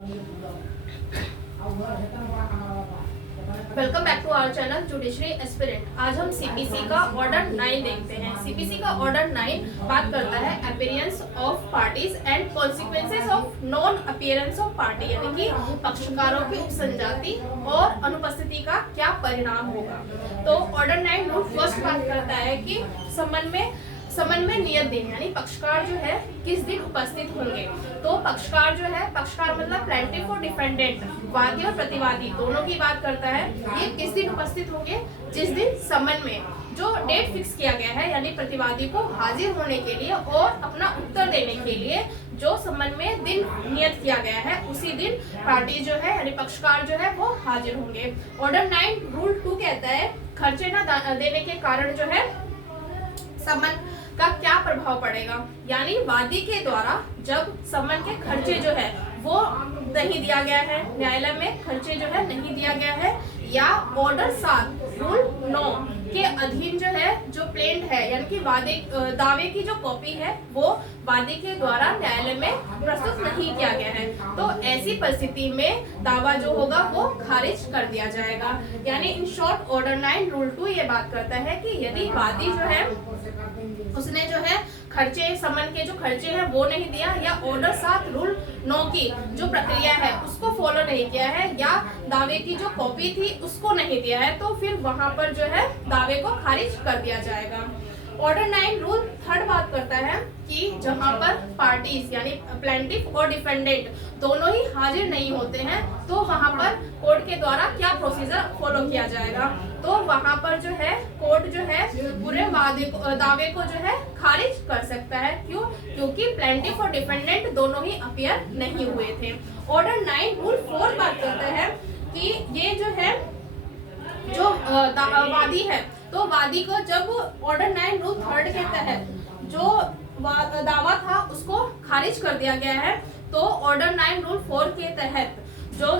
Welcome back to our channel judiciary aspirant. आज हम CPC का ऑर्डर 9 देखते हैं। सीपीसी का ऑर्डर 9 बात करता है appearance of parties and consequences of non appearance of party, यानी कि पक्षकारों की उपसंजाति और अनुपस्थिति का क्या परिणाम होगा। तो ऑर्डर 9 रूल फर्स्ट बात करता है कि समन में नियत दिन यानी पक्षकार जो है किस दिन उपस्थित होंगे। तो पक्षकार जो है, पक्षकार मतलब प्लेंटिफ और डिफेंडेंट, वादी और प्रतिवादी दोनों की बात करता है। ये किस दिन उपस्थित होंगे? जिस दिन समन में जो डेट फिक्स किया गया है, यानी प्रतिवादी को हाजिर होने के लिए और अपना उत्तर देने के लिए जो समन में दिन नियत किया गया है, उसी दिन पार्टी जो है यानी पक्षकार जो है वो हाजिर होंगे। ऑर्डर 9 रूल 2 कहता है खर्चे न देने के कारण जो है समन का क्या प्रभाव पड़ेगा। यानी वादी के द्वारा जब समन के खर्चे जो है वो नहीं दिया गया है, न्यायालय में खर्चे जो है नहीं दिया गया है, या ऑर्डर 7 रूल 9 के अधीन जो है जो प्लेंट है यानी कि दावे की जो कॉपी है वो वादी के द्वारा न्यायालय में प्रस्तुत नहीं किया गया है, तो ऐसी परिस्थिति में दावा जो होगा वो खारिज कर दिया जाएगा। यानी इन शॉर्ट ऑर्डर 9 रूल 2 ये बात करता है कि यदि वादी जो है उसने जो है खर्चे, समन के जो खर्चे हैं वो नहीं दिया, या ऑर्डर 7 रूल 9 की जो प्रक्रिया है उसको फॉलो नहीं किया है, या दावे की जो कॉपी थी उसको नहीं दिया है, तो फिर वहां पर जो है दावे को खारिज कर दिया जाएगा। ऑर्डर 9 रूल 3 बात करता है कि जहां पर पार्टीज यानी प्लेंटिफ और डिफेंडेंट दोनों ही हाजिर नहीं होते हैं, तो वहां पर कोर्ट के द्वारा क्या प्रोसीजर फॉलो किया जाएगा। तो वहां पर जो है कोर्ट जो है पूरे दावे को जो है खारिज कर सकता है। क्यों? क्योंकि प्लेंटिफ और डिफेंडेंट दोनों ही अपीयर नहीं हुए थे। ऑर्डर 9 रूल 4 बात करता है कि ये जो है जो वादी है, तो वादी को जब ऑर्डर 9 रूल 3 के तहत जो दावा था उसको खारिज कर दिया गया है, तो ऑर्डर 9 रूल 4 के तहत जो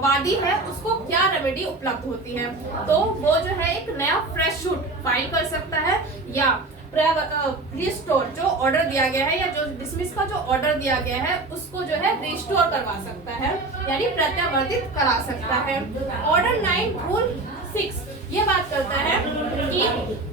वादी है उसको क्या रेमेडी उपलब्ध होती है। तो वो जो है एक नया फ्रेश सूट फाइल कर सकता है, या रिस्टोर जो ऑर्डर दिया गया है या जो डिसमिस का जो ऑर्डर दिया गया है उसको जो है रिस्टोर करवा सकता है, यानी प्रत्यावर्तित करा सकता है। ऑर्डर 9 रूल 6 ये बात करता है कि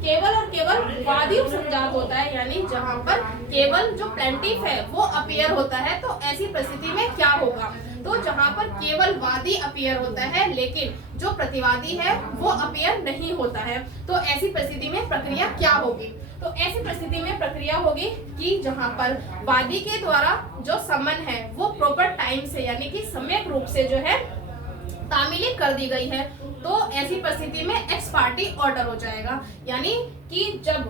केवल और केवल वादी उपसंजात होता है, यानी जहां पर केवल जो प्लेंटिफ है वो अपीयर होता है, तो ऐसी परिस्थिति में क्या होगा। तो जहां पर केवल वादी अपीयर होता है लेकिन जो प्रतिवादी है वो अपीयर नहीं होता है, तो ऐसी परिस्थिति में प्रक्रिया क्या होगी। तो ऐसी परिस्थिति में प्रक्रिया होगी कि जहां पर वादी के द्वारा जो समन है वो प्रॉपर टाइम से यानी कि सम्यक रूप से जो है तामीली कर दी गई है, तो ऐसी परिस्थिति में एक्स पार्टी ऑर्डर हो जाएगा। यानी कि जब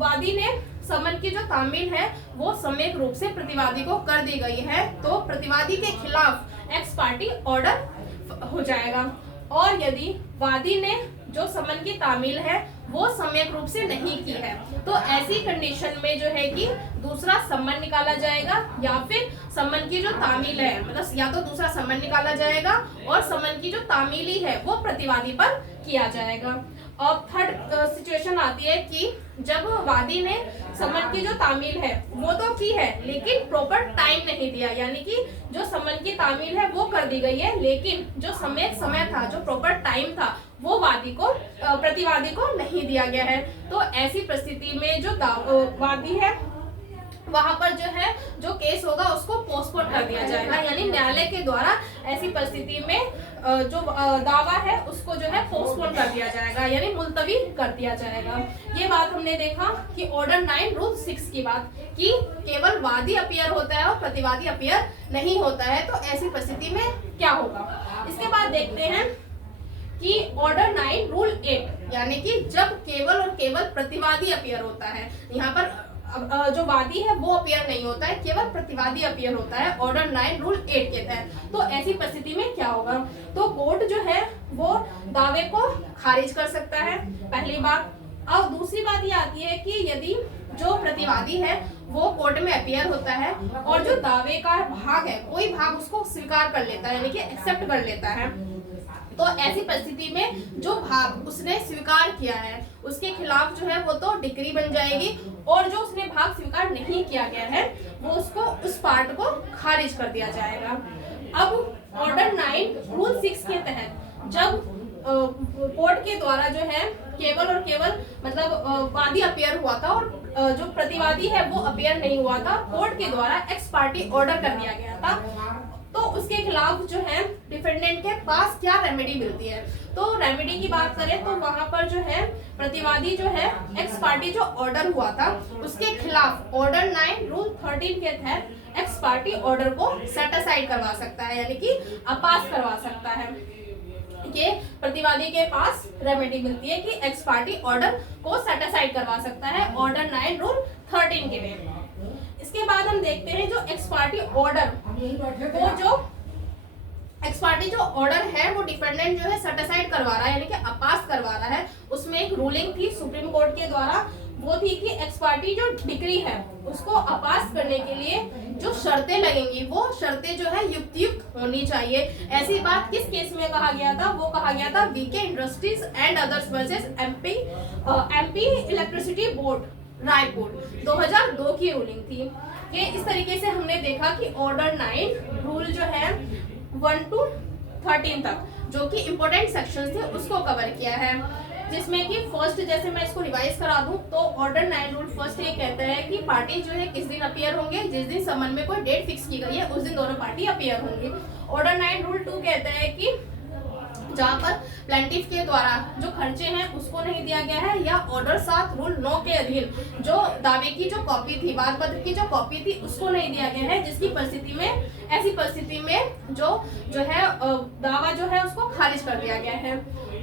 वादी ने समन की जो तामील है वो सम्यक रूप से प्रतिवादी को कर दी गई है, तो प्रतिवादी के खिलाफ एक्स पार्टी ऑर्डर हो जाएगा। और यदि वादी ने जो समन की तामील है वो सम्यक रूप से नहीं की है, तो ऐसी कंडीशन में जो है कि दूसरा सम्मन निकाला जाएगा, या फिर सम्मन की जो तामील है मतलब या तो दूसरा सम्मन निकाला जाएगा और सम्मन की जो तामीली है वो प्रतिवादी पर किया जाएगा। अब थर्ड सिचुएशन आती है कि जब वादी ने सम्मन की जो तामील है वो तो की है लेकिन प्रॉपर टाइम नहीं दिया, यानी कि जो सम्मन की तामील है वो कर दी गई है लेकिन जो समय था, जो प्रॉपर टाइम था वो प्रतिवादी को नहीं दिया गया है, तो ऐसी परिस्थिति में जो वादी है वहां पर जो है जो केस होगा उसको पोस्टपोन कर दिया जाएगा, यानी न्यायालय के द्वारा ऐसी परिस्थिति में जो दावा है उसको जो है पोस्टपोन कर दिया जाएगा, यानी मुलतवी कर दिया जाएगा। ये बात हमने देखा कि ऑर्डर 9 रूल 6 की बात कि केवल वादी अपीयर होता है और प्रतिवादी अपीयर नहीं होता है, तो ऐसी परिस्थिति में क्या होगा। इसके बाद देखते हैं कि ऑर्डर 9 रूल 8 यानी कि जब केवल और केवल प्रतिवादी अपीयर होता है, यहाँ पर जो वादी है वो अपीयर नहीं होता है, केवल प्रतिवादी अपीयर होता है ऑर्डर 9 रूल 8 के तहत, तो ऐसी परिस्थिति में क्या होगा। तो कोर्ट जो है वो दावे को खारिज कर सकता है, पहली बात। अब दूसरी बात ये आती है कि यदि जो प्रतिवादी है वो कोर्ट में अपीयर होता है और जो दावे का भाग है कोई भाग उसको स्वीकार कर लेता है यानी कि एक्सेप्ट कर लेता है, तो ऐसी परिस्थिति में जो भाग उसने स्वीकार किया है उसके खिलाफ जो है वो तो डिक्री बन जाएगी, और जो उसने भाग स्वीकार नहीं किया गया है वो उसको उस पार्ट को खारिज कर दिया जाएगा। 6 के तहत जब कोर्ट के द्वारा जो है केवल और केवल मतलब वादी अपियर हुआ था और जो प्रतिवादी है वो अपियर नहीं हुआ था, कोर्ट के द्वारा एक्स पार्टी ऑर्डर कर दिया गया था, तो उसके खिलाफ जो है डिफेंडेंट के पास क्या रेमेडी मिलती है। तो रेमेडी की बात करें तो वहां पर जो है प्रतिवादी जो है एक्स पार्टी जो ऑर्डर हुआ था उसके खिलाफ ऑर्डर 9 रूल 13 के तहत एक्स पार्टी ऑर्डर को सेट असाइड करवा सकता है, यानी कि अपास करवा सकता है। ये प्रतिवादी के पास रेमेडी मिलती है कि एक्स पार्टी ऑर्डर को सेट असाइड करवा सकता है ऑर्डर 9 रूल 13 के में। इसके बाद हम देखते हैं जो एक्स पार्टी ऑर्डर, वो जो एक्स पार्टी जो ऑर्डर है वो डिफेंडेंट जो है सेट असाइड करवा रहा है, यानी कि अपास करवा रहा है। उसमें एक रूलिंग थी सुप्रीम कोर्ट के द्वारा, वो थी कि एक्स पार्टी जो डिग्री है उसको अपास करने के लिए जो शर्तें लगेंगी वो शर्तें जो है युक्त होनी चाहिए। ऐसी बात किस केस में कहा गया था, वो कहा गया था VK industries and others versus MP electricity board Raipur 2002 की रूलिंग थी। ये इस तरीके से हमने देखा कि ऑर्डर 9 रूल जो है 1 to 13 तक जो कि इंपॉर्टेंट सेक्शंस थे उसको कवर किया है, जिसमें कि फर्स्ट जैसे मैं इसको रिवाइज करा दूं तो ऑर्डर 9 रूल फर्स्ट ये कहता है कि पार्टी जो है किस दिन अपीयर होंगे, जिस दिन समन में कोई डेट फिक्स की गई है उस दिन दोनों पार्टी अपीयर होंगी। ऑर्डर 9 रूल 2 कहता है कि जहाँ पर प्लेंटिफ के द्वारा जो खर्चे हैं उसको नहीं दिया गया है, या ऑर्डर 7 रूल 9 के अधीन जो दावे की जो कॉपी थी, वाद पत्र की जो कॉपी थी उसको नहीं दिया गया है, जिसकी परिस्थिति में ऐसी परिस्थिति में जो है दावा जो है उसको खारिज कर दिया गया है।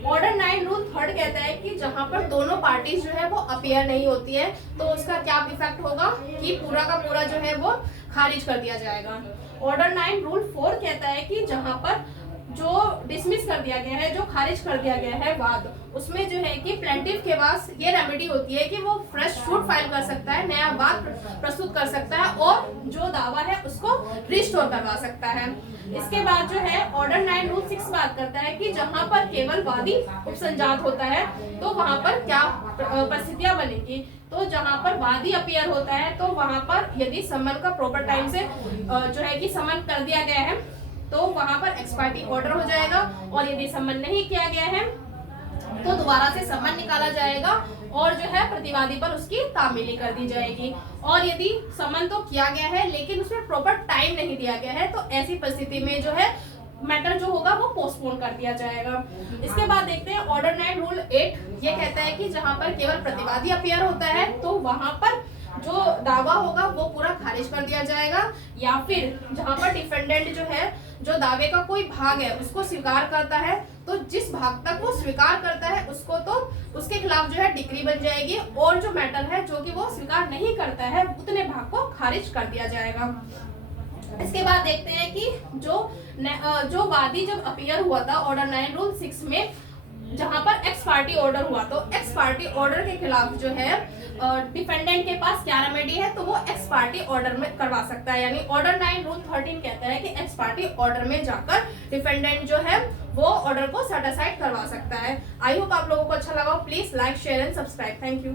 ऑर्डर 9 रूल 3 कहता है कि जहां पर दोनों पार्टीज जो है वो अपीयर नहीं होती है तो उसका क्या इफेक्ट होगा कि पूरा का पूरा जो है वो खारिज कर दिया जाएगा। ऑर्डर 9 रूल 4 कहता है कि जहां पर जो डिसमिस कर दिया गया है, जो खारिज कर दिया गया है वाद, उसमें जो है कि प्लेंटिफ के पास ये रेमेडी होती है कि वो फ्रेश सूट फाइल कर सकता है, नया वाद प्रस्तुत कर सकता है और जो दावा है उसको रिस्टोर करवा सकता है। इसके बाद जो है ऑर्डर 9 रूल 6 बात करता है कि जहां पर केवल वादी उपसंजात होता है तो वहां पर क्या परिस्थितियां बनेगी। तो जहां पर वादी अपीयर होता है तो वहां पर यदि समन का प्रॉपर टाइम से जो है कि समन कर दिया गया है तो वहां पर एक्स पार्टी ऑर्डर हो जाएगा, और यदि समन नहीं किया गया है तो दोबारा से समन निकाला जाएगा और जो है प्रतिवादी पर उसकी तामीली कर दी जाएगी। और यदि समन तो किया गया है लेकिन उसमें प्रॉपर टाइम नहीं दिया गया है तो ऐसी परिस्थिति में जो है मैटर जो होगा वो पोस्टपोन कर दिया जाएगा। इसके बाद देखते हैं ऑर्डर 9 रूल 8 ये कहता है कि जहां पर केवल प्रतिवादी अपीयर होता है तो वहां पर जो दावा होगा वो पूरा खारिज कर दिया जाएगा, या फिर जहां पर डिफेंडेंट जो है जो दावे का कोई भाग है उसको स्वीकार करता है तो जिस भाग तक वो स्वीकार करता है उसको तो उसके खिलाफ जो है डिक्री बन जाएगी, और जो मैटर है जो कि वो स्वीकार नहीं करता है उतने भाग को खारिज कर दिया जाएगा। इसके बाद देखते हैं कि जो वादी जब अपीयर हुआ था ऑर्डर 9 रूल 6 में जहां पर एक्स पार्टी ऑर्डर हुआ तो एक्स पार्टी ऑर्डर के खिलाफ जो है डिफेंडेंट के पास क्या रेमेडी है तो वो एक्स पार्टी ऑर्डर में करवा सकता है। यानी ऑर्डर 9 रूल 13 कहता है कि एक्स पार्टी ऑर्डर में जाकर डिफेंडेंट जो है वो ऑर्डर को सेट असाइड करवा सकता है। आई होप आप लोगों को अच्छा लगा। Please like share and subscribe. Thank you.